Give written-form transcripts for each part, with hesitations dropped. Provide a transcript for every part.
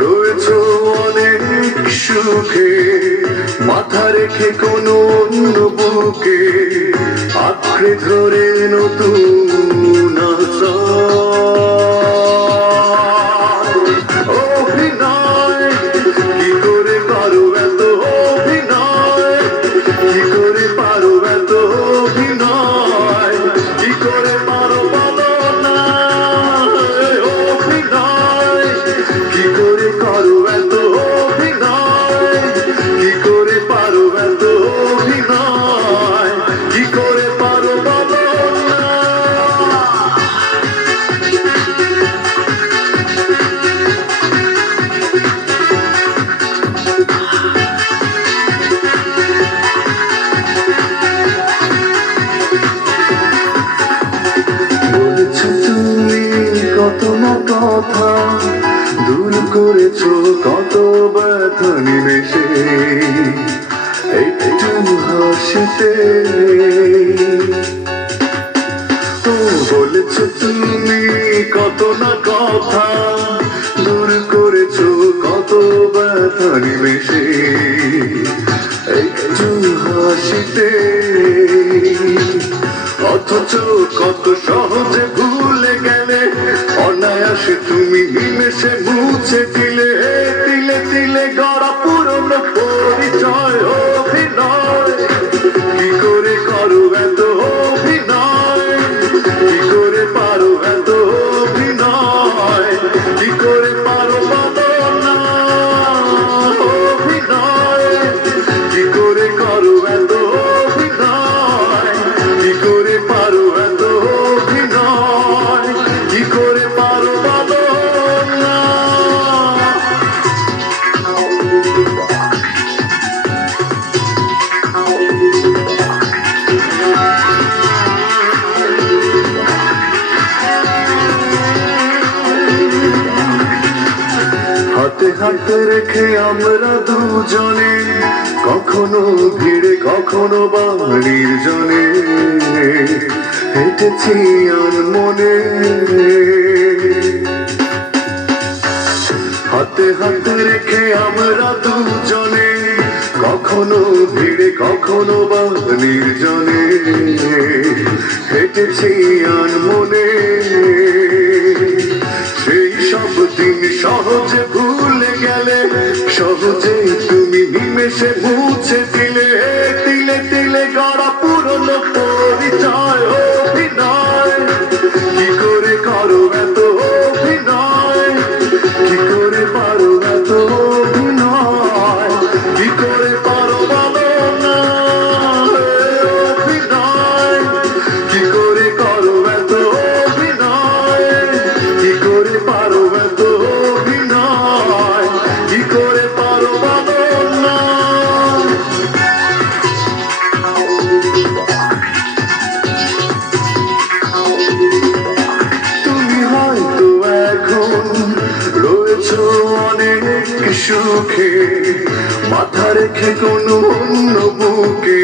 রয়েছ অনেক সুখে, মাথা রেখে কোনো অন্য বুকে আঁকড়ে ধরে নতুন আশা। অভিনয় কি করে পারো এত অভিনয়, কি করে পারো এত অভিনয়, কি করে পারো বলো না। অভিনয় কি করে করো এত অভিনয়, কি করে পারো এত অভিনয়, কি করে পারো বলো না। বলেছো তুমি কত না কথা, দূর করেছো কত ব্যথা নিমেষে একটু হাসিতে। বলেছো তুমি কত না কথা, দূর করেছো কত ব্যথা নিমেষে একটু হাসিতে। অথচ কত সহজে ভুলে গেলে, অনায়াসে তুমি নিমেষে মুছে দিলে তিলে তিলে গড়া পুরনো পরিচয়। অভিনয় কি করে করো এত অভিনয়, কি করে পারো এত অভিনয়, কি করে পারো বলো না। অভিনয় কি করে করো এত অভিনয়, কি করে পারো এত অভিনয়, কি করে পারো বলো না। হাতে হাতে রেখে আমরা দুজনে, কখনো ভিড়ে কখনো বাড়ির জনে হেঁটেছি আনমনে। হাতে হাতে রেখে আমরা দুজনে, কখনো ভিড়ে কখনো বাড়ির জনে হেঁটেছি আনমনে। সেই সব দিন সহজে ভুলে গেলে, সহজেই তুমি নিমেষে মুছে দিলে তিলে তিলে গড়া পুরনো পরিচয়। অভিনয় কি করে করো এত অভিনয়, কি করে পারো এত অভিনয়, কি করে পারো বলো না। অভিনয় কি করে করো এত অভিনয়, কি করে পারো এত অভিনয়, কি করে পারো বলো না। তুমি হয়তো এখন রয়েছো অনেক সুখে, মাথা রেখে কোনো অন্য বুকে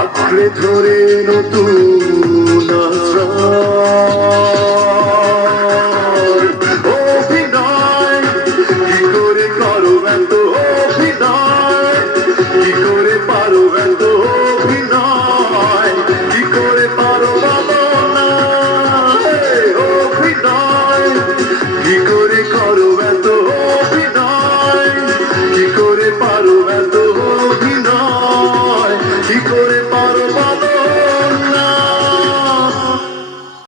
আঁকড়ে ধরে নতুন আশা। অভিনয় কি করে করো এত অভিনয়, কি করে পারো এত অভিনয়, কি করে পারো বলো না। অভিনয় কি করে করো এত অভিনয়, কি করে পারো এত অভিনয়, কি করে পারো বলো না।